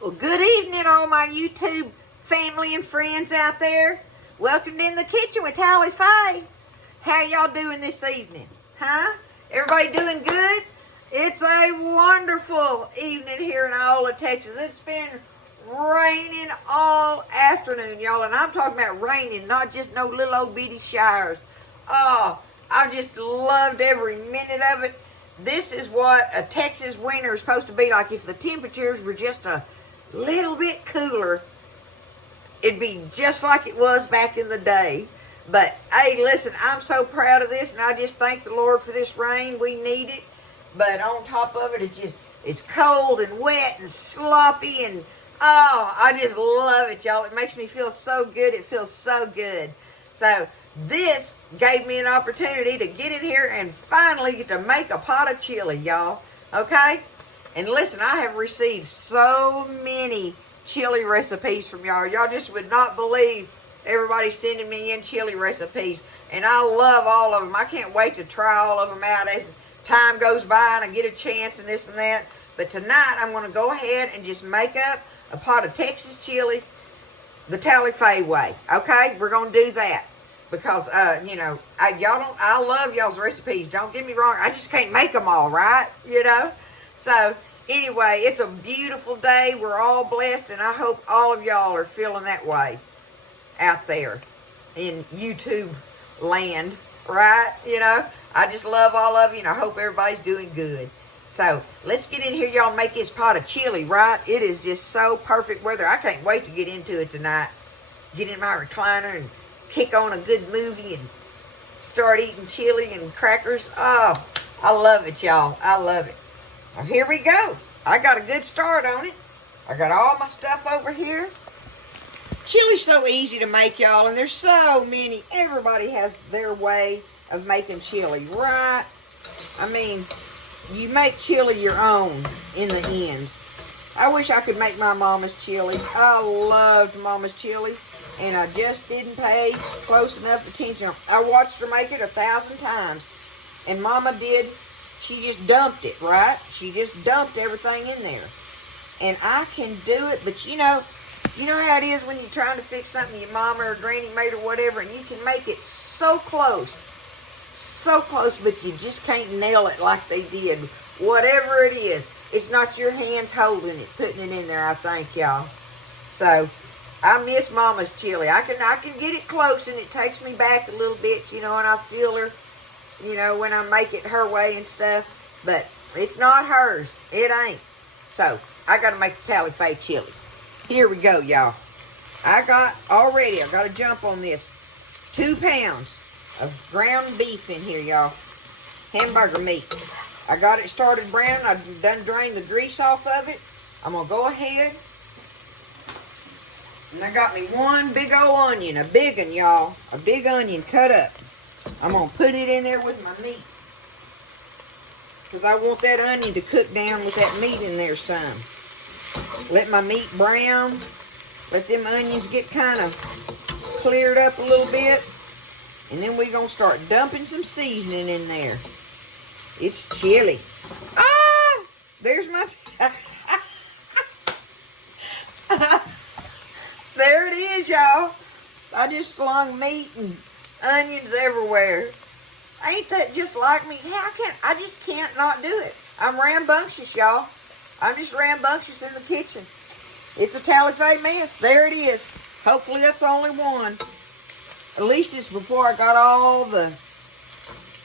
Well, good evening, all my YouTube family and friends out there. Welcome to In the Kitchen with Tally Faye. How y'all doing this evening? Huh? Everybody doing good? It's a wonderful evening here in Iola, Texas. It's been raining all afternoon, y'all, and I'm talking about raining, not just no little old bitty showers. Oh, I just loved every minute of it. This is what a Texas winter is supposed to be like. If the temperatures were just a little bit cooler, it'd be just like it was back in the day. But hey, listen, I'm so proud of this, and I just thank the Lord for this rain. We need it. But on top of it, it's cold and wet and sloppy, and oh, I just love it, y'all. It makes me feel so good. It feels so good. So this gave me an opportunity to get in here and finally get to make a pot of chili, y'all. Okay? And listen, I have received so many chili recipes from y'all. Y'all just would not believe everybody sending me in chili recipes. And I love all of them. I can't wait to try all of them out as time goes by and I get a chance and this and that. But tonight I'm going to go ahead and just make up a pot of Texas chili the Tally Faye way. Okay? We're going to do that. Because, I love y'all's recipes. Don't get me wrong. I just can't make them all, right? So, anyway, it's a beautiful day. We're all blessed, and I hope all of y'all are feeling that way out there in YouTube land, right? I just love all of you, and I hope everybody's doing good. So, let's get in here, y'all, and make this pot of chili, right? It is just so perfect weather. I can't wait to get into it tonight. Get in my recliner and kick on a good movie and start eating chili and crackers. Oh, I love it, y'all. I love it. Well, here we go. I got a good start on it. I got all my stuff over here. Chili's so easy to make, y'all, and there's so many. Everybody has their way of making chili, right? I mean, you make chili your own in the end. I wish I could make my mama's chili. I loved mama's chili, and I just didn't pay close enough attention. I watched her make it 1,000 times, and mama did. She just dumped it, right? She just dumped everything in there. And I can do it, but you know how it is when you're trying to fix something your mama or granny made or whatever, and you can make it so close, but you just can't nail it like they did. Whatever it is, it's not your hands holding it, putting it in there, I think, y'all. So, I miss mama's chili. I can get it close, and it takes me back a little bit, and I feel her, when I make it her way and stuff. But it's not hers. It ain't. So, I got to make the Tally Faye chili. Here we go, y'all. I got to jump on this. 2 pounds of ground beef in here, y'all. Hamburger meat. I got it started browning. I've done drained the grease off of it. I'm going to go ahead. And I got me one big old onion. A big one, y'all. A big onion cut up. I'm going to put it in there with my meat. Because I want that onion to cook down with that meat in there some. Let my meat brown. Let them onions get kind of cleared up a little bit. And then we're going to start dumping some seasoning in there. It's chili. Ah! There's my... There it is, y'all. I just slung meat and onions everywhere. Ain't that just like me? I just can't not do it. I'm rambunctious, y'all. I'm just rambunctious in the kitchen. It's a Tally Faye mess. There it is. Hopefully that's the only one. At least it's before I got all the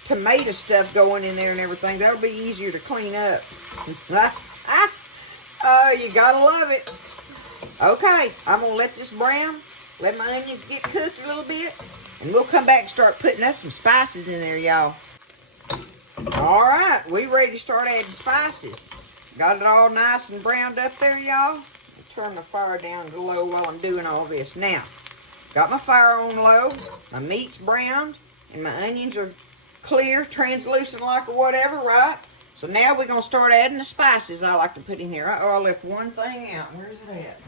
tomato stuff going in there and everything. That'll be easier to clean up. Oh, you gotta love it. Okay, I'm going to let this brown. Let my onions get cooked a little bit. And we'll come back and start putting us some spices in there, y'all. Alright, we ready to start adding spices. Got it all nice and browned up there, y'all. Turn the fire down to low while I'm doing all this. Now, got my fire on low. My meat's browned. And my onions are clear, translucent like or whatever, right? So now we're going to start adding the spices I like to put in here. Oh, I left one thing out. Where's it at?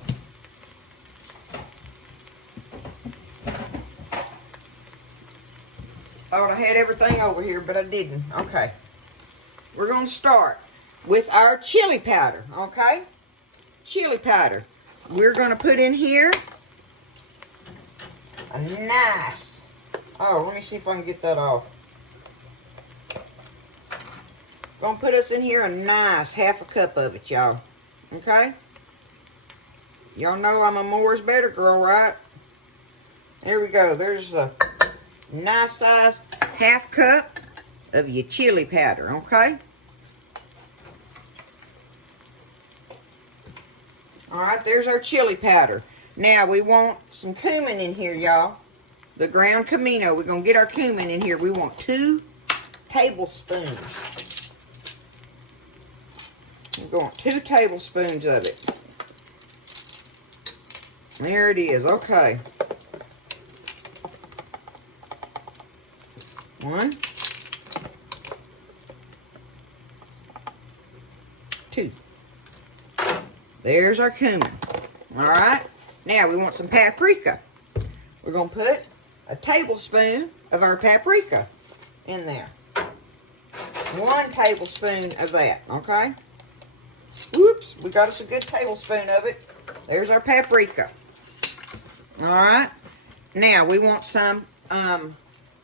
Thought I had everything over here, but I didn't. Okay. We're going to start with our chili powder, okay? chili powder. We're going to put in here a nice, oh, let me see if I can get that off. Gonna put us in here a nice half a cup of it, y'all. Okay? Y'all know I'm a more is better girl, right? There we go. There's a nice size half cup of your chili powder, okay? Alright, there's our chili powder. Now we want some cumin in here, y'all. The ground comino. We're going to get our cumin in here. We want 2 tablespoons. We're going 2 tablespoons of it. There it is. Okay. 1, 2. There's our cumin. Alright. Now we want some paprika. We're going to put a tablespoon of our paprika in there. 1 tablespoon of that. Okay. Whoops. We got us a good tablespoon of it. There's our paprika. Alright. Now we want some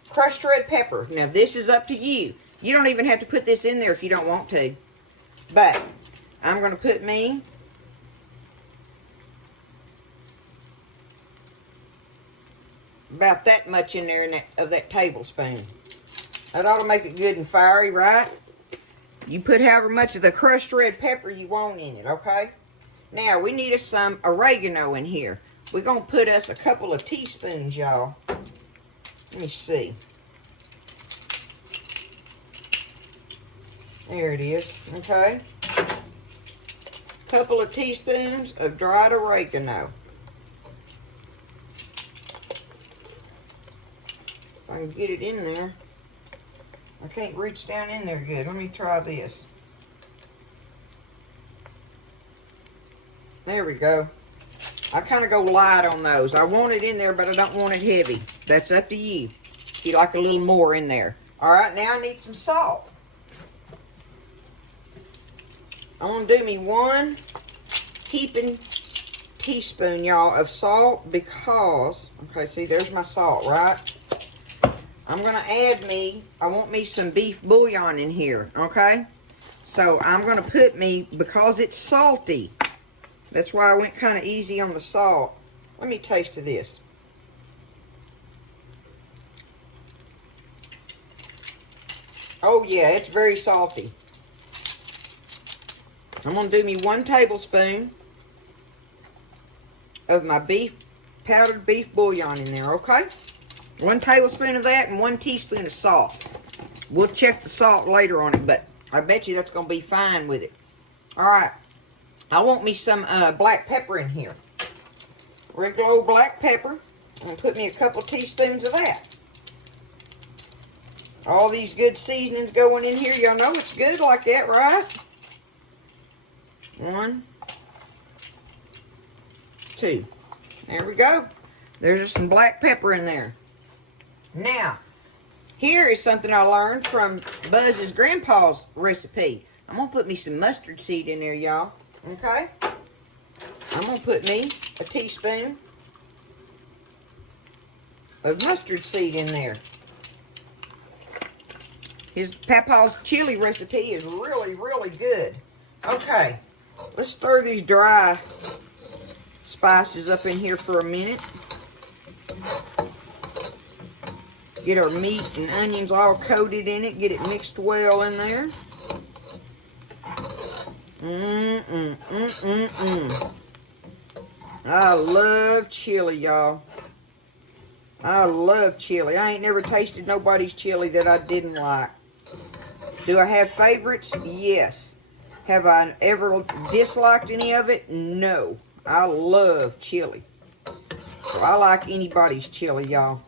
crushed red pepper. Now this is up to you. You don't even have to put this in there if you don't want to. But I'm going to put me about that much in there of that tablespoon. That ought to make it good and fiery, right? You put however much of the crushed red pepper you want in it, okay? Now, we need us some oregano in here. We're going to put us a couple of teaspoons, y'all. Let me see. There it is, okay? Couple of teaspoons of dried oregano. If I can get it in there. I can't reach down in there good. Let me try this. There we go. I kind of go light on those. I want it in there, but I don't want it heavy. That's up to you. If you like a little more in there. Alright, now I need some salt. I'm going to do me 1 heaping teaspoon, y'all, of salt because, okay, see, there's my salt, right? I'm going to add I want me some beef bouillon in here, okay? So I'm going to put because it's salty, that's why I went kind of easy on the salt. Let me taste of this. Oh yeah, it's very salty. I'm going to do me 1 tablespoon of my powdered beef bouillon in there, okay? 1 tablespoon of that and 1 teaspoon of salt. We'll check the salt later on it, but I bet you that's going to be fine with it. Alright, I want me some black pepper in here. Regular old black pepper. I'm going to put me a couple teaspoons of that. All these good seasonings going in here. Y'all know it's good like that, right? 1, 2. There we go. There's just some black pepper in there. Now, here is something I learned from Buzz's grandpa's recipe. I'm going to put me some mustard seed in there, y'all. Okay? I'm going to put me a teaspoon of mustard seed in there. His papa's chili recipe is really, really good. Okay. Let's stir these dry spices up in here for a minute. Get our meat and onions all coated in it. Get it mixed well in there. I love chili, y'all. I love chili. I ain't never tasted nobody's chili that I didn't like. Do I have favorites? Yes. Have I ever disliked any of it? No. I love chili. So I like anybody's chili, y'all.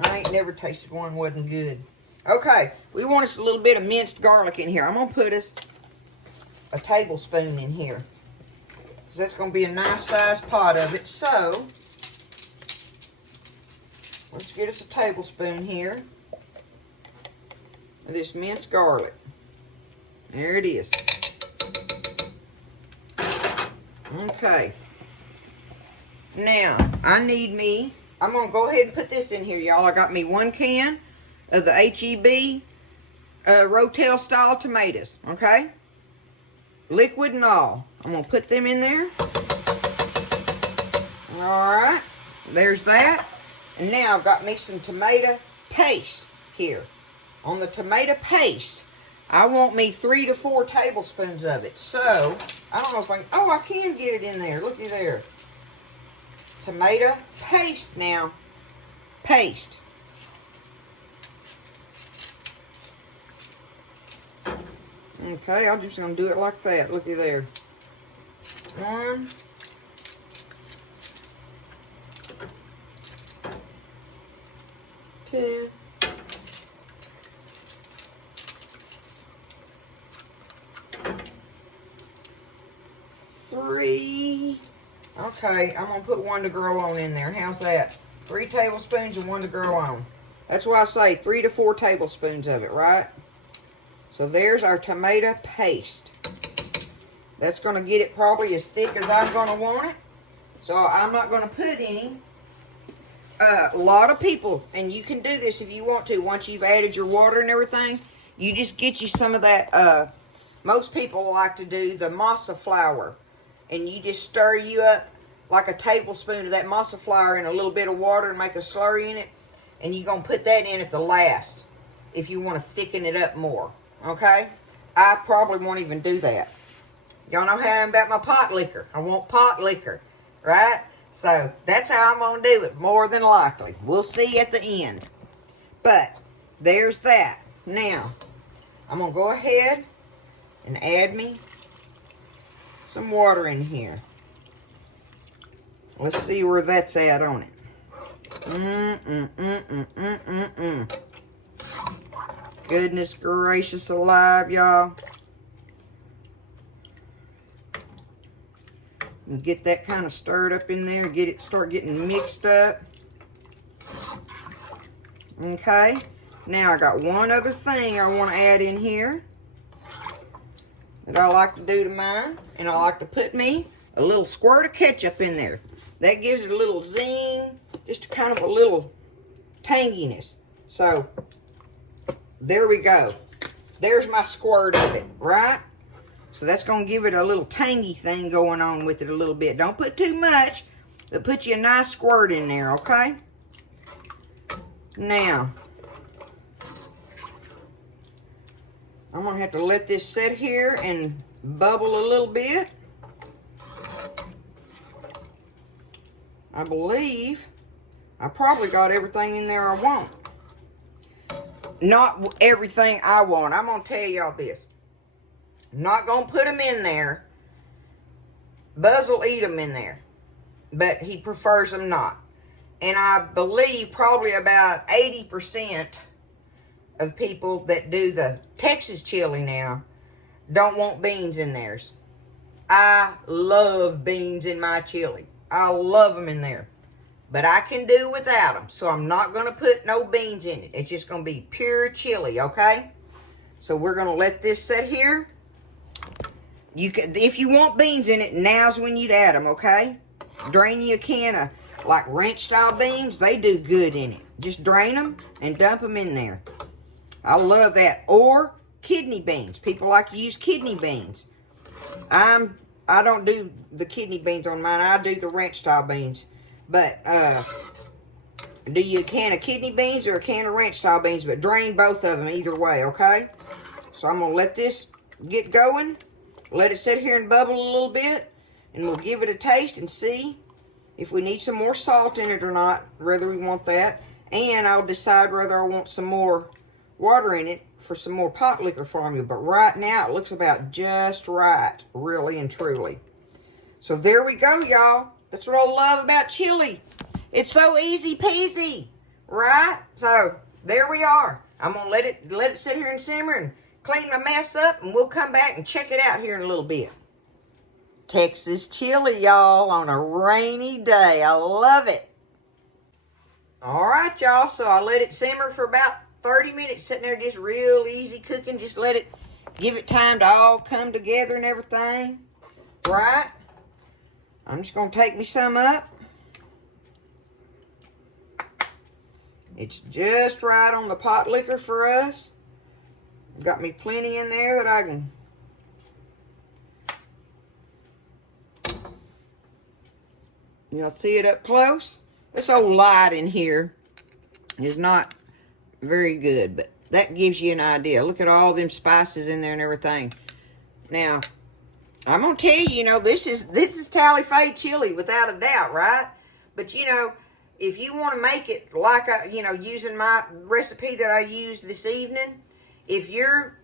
I ain't never tasted one wasn't good. Okay, we want us a little bit of minced garlic in here. I'm going to put us a tablespoon in here. Because that's going to be a nice sized pot of it. So, let's get us a tablespoon here of this minced garlic. There it is. Okay. Now, I'm going to go ahead and put this in here, y'all. I got me 1 can of the H-E-B Rotel style tomatoes, okay? Liquid and all. I'm going to put them in there. Alright, there's that. And now I've got me some tomato paste here. On the tomato paste, I want me 3 to 4 tablespoons of it. So, I don't know if I can get it in there. Looky there. Tomato paste now. Paste. Okay, I'm just going to do it like that. Looky there. 1, 2, 3. Okay, I'm going to put 1 to grow on in there. How's that? 3 tablespoons and 1 to grow on. That's why I say 3 to 4 tablespoons of it, right? So there's our tomato paste. That's going to get it probably as thick as I'm going to want it. So I'm not going to put any. A lot of people, and you can do this if you want to, once you've added your water and everything, you just get you some of that, most people like to do the masa flour. And you just stir you up like a tablespoon of that masa flour in a little bit of water and make a slurry in it. And you're going to put that in at the last if you want to thicken it up more. Okay? I probably won't even do that. Y'all know how I'm about my pot liquor. I want pot liquor. Right? So, that's how I'm going to do it, more than likely. We'll see at the end. But, there's that. Now, I'm going to go ahead and add me some water in here. Let's see where that's at on it. Goodness gracious alive, y'all. And get that kind of stirred up in there. Start getting mixed up. Okay. Now I got one other thing I want to add in here that I like to do to mine. And I like to put me a little squirt of ketchup in there. That gives it a little zing. Just kind of a little tanginess. So, there we go. There's my squirt of it, right? So that's going to give it a little tangy thing going on with it a little bit. Don't put too much, but put you a nice squirt in there, okay? Now, I'm going to have to let this sit here and bubble a little bit. I believe I probably got everything in there I want. Not everything I want. I'm going to tell y'all this. I'm not going to put them in there. Buzz will eat them in there. But he prefers them not. And I believe probably about 80% of people that do the Texas chili now don't want beans in theirs. I love beans in my chili. I love them in there. But I can do without them. So I'm not going to put no beans in it. It's just going to be pure chili, okay? So we're going to let this sit here. You can, if you want beans in it, now's when you'd add them, okay? Drain you a can of, like, ranch-style beans. They do good in it. Just drain them and dump them in there. I love that. Or kidney beans. People like to use kidney beans. I don't do the kidney beans on mine. I do the ranch-style beans. But, do you a can of kidney beans or a can of ranch-style beans? But drain both of them either way, okay? So I'm going to let this get going. Let it sit here and bubble a little bit. And we'll give it a taste and see if we need some more salt in it or not. Whether we want that. And I'll decide whether I want some more water in it for some more pot liquor formula. But right now, it looks about just right. Really and truly. So there we go, y'all. That's what I love about chili. It's so easy peasy. Right? So, there we are. I'm going to let it sit here and simmer and clean my mess up, and we'll come back and check it out here in a little bit. Texas chili, y'all, on a rainy day. I love it. All right, y'all. So I let it simmer for about 30 minutes, sitting there just real easy cooking. Just give it time to all come together and everything. Right? I'm just going to take me some up. It's just right on the pot liquor for us. Got me plenty in there that I can. You'll see it up close. This old light in here is not very good, but that gives you an idea. Look at all them spices in there and everything. Now, I'm going to tell you, you know, this is Tally Faye chili without a doubt, right? But, you know, if you want to make it like, you know, using my recipe that I used this evening, if you're,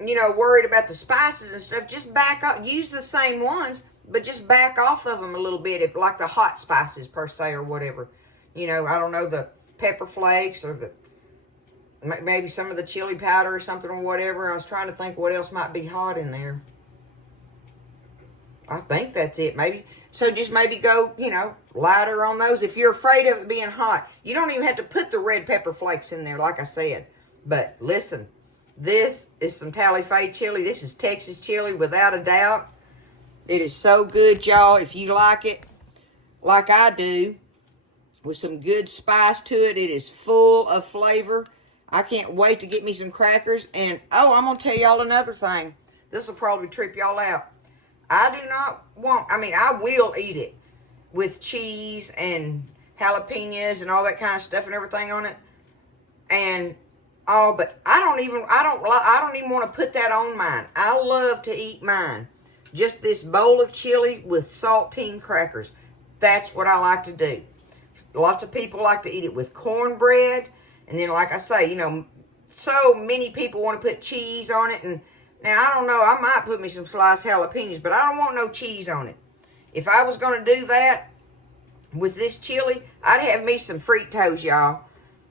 you know, worried about the spices and stuff, just back up. Use the same ones, but just back off of them a little bit, if like the hot spices per se or whatever. You know, I don't know, the pepper flakes or the maybe some of the chili powder or something or whatever. I was trying to think what else might be hot in there. I think that's it, maybe. So just maybe go, you know, lighter on those. If you're afraid of it being hot, you don't even have to put the red pepper flakes in there, like I said. But listen, this is some Tally Faye chili. This is Texas chili without a doubt. It is so good, y'all. If you like it like I do, with some good spice to it, it is full of flavor. I can't wait to get me some crackers. And, oh, I'm going to tell y'all another thing. This will probably trip y'all out. I do not want, I mean, I will eat it with cheese and jalapenos and all that kind of stuff and everything on it. And, oh, but I don't even want to put that on mine. I love to eat mine. Just this bowl of chili with saltine crackers. That's what I like to do. Lots of people like to eat it with cornbread. And then, like I say, you know, so many people want to put cheese on it. And now, I don't know, I might put me some sliced jalapenos, but I don't want no cheese on it. If I was going to do that with this chili, I'd have me some Fritos, y'all.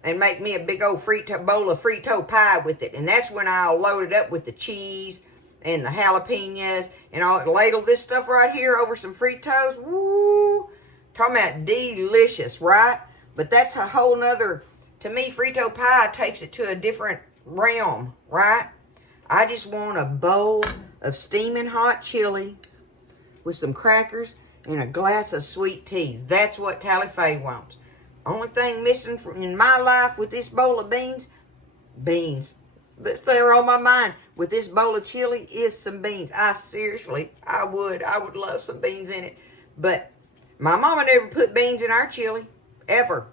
And make me a big old bowl of Frito pie with it. And that's when I'll load it up with the cheese and the jalapenos. And I'll ladle this stuff right here over some Fritos. Woo! Talking about delicious, right? But that's a whole nother, to me, Frito pie takes it to a different realm, right? I just want a bowl of steaming hot chili with some crackers and a glass of sweet tea. That's what Tally Faye wants. Only thing missing in my life with this bowl of beans. That's there on my mind. With this bowl of chili is some beans. I would love some beans in it. But my mama never put beans in our chili, ever.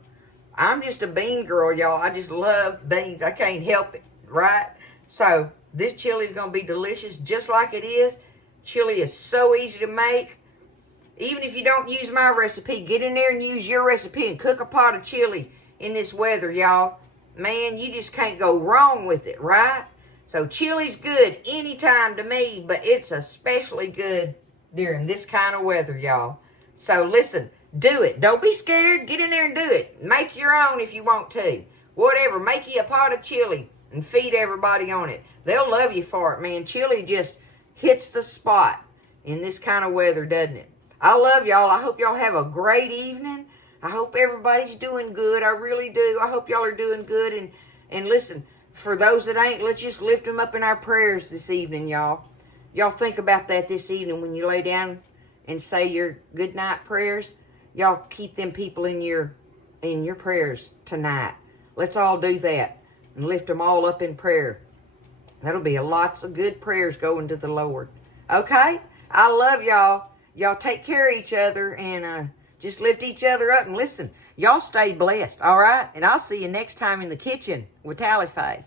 I'm just a bean girl, y'all. I just love beans. I can't help it, right? So this chili is going to be delicious just like it is. Chili is so easy to make. Even if you don't use my recipe, get in there and use your recipe and cook a pot of chili in this weather, y'all. Man, you just can't go wrong with it, right? So chili's good anytime to me, but it's especially good during this kind of weather, y'all. So listen, do it. Don't be scared. Get in there and do it. Make your own if you want to. Whatever. Make you a pot of chili and feed everybody on it. They'll love you for it, man. Chili just hits the spot in this kind of weather, doesn't it? I love y'all. I hope y'all have a great evening. I hope everybody's doing good. I really do. I hope y'all are doing good. And listen, for those that ain't, let's just lift them up in our prayers this evening, y'all. Y'all think about that this evening when you lay down and say your good night prayers. Y'all keep them people in your prayers tonight. Let's all do that and lift them all up in prayer. That'll be lots of good prayers going to the Lord. Okay? I love y'all. Y'all take care of each other and just lift each other up. And listen, y'all stay blessed, all right? And I'll see you next time in the kitchen with Tally Faye.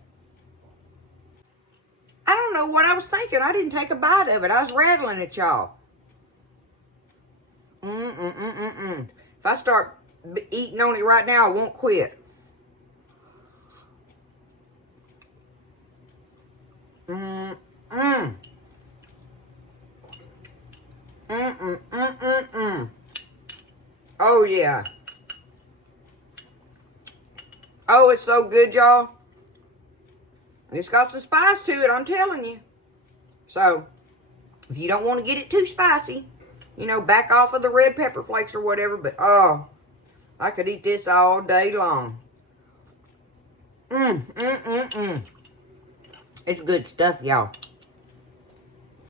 I don't know what I was thinking. I didn't take a bite of it. I was rattling at y'all. If I start eating on it right now, I won't quit. Oh, yeah. Oh, it's so good, y'all. It's got some spice to it, I'm telling you. So, if you don't want to get it too spicy, you know, back off of the red pepper flakes or whatever. But, oh, I could eat this all day long. It's good stuff, y'all.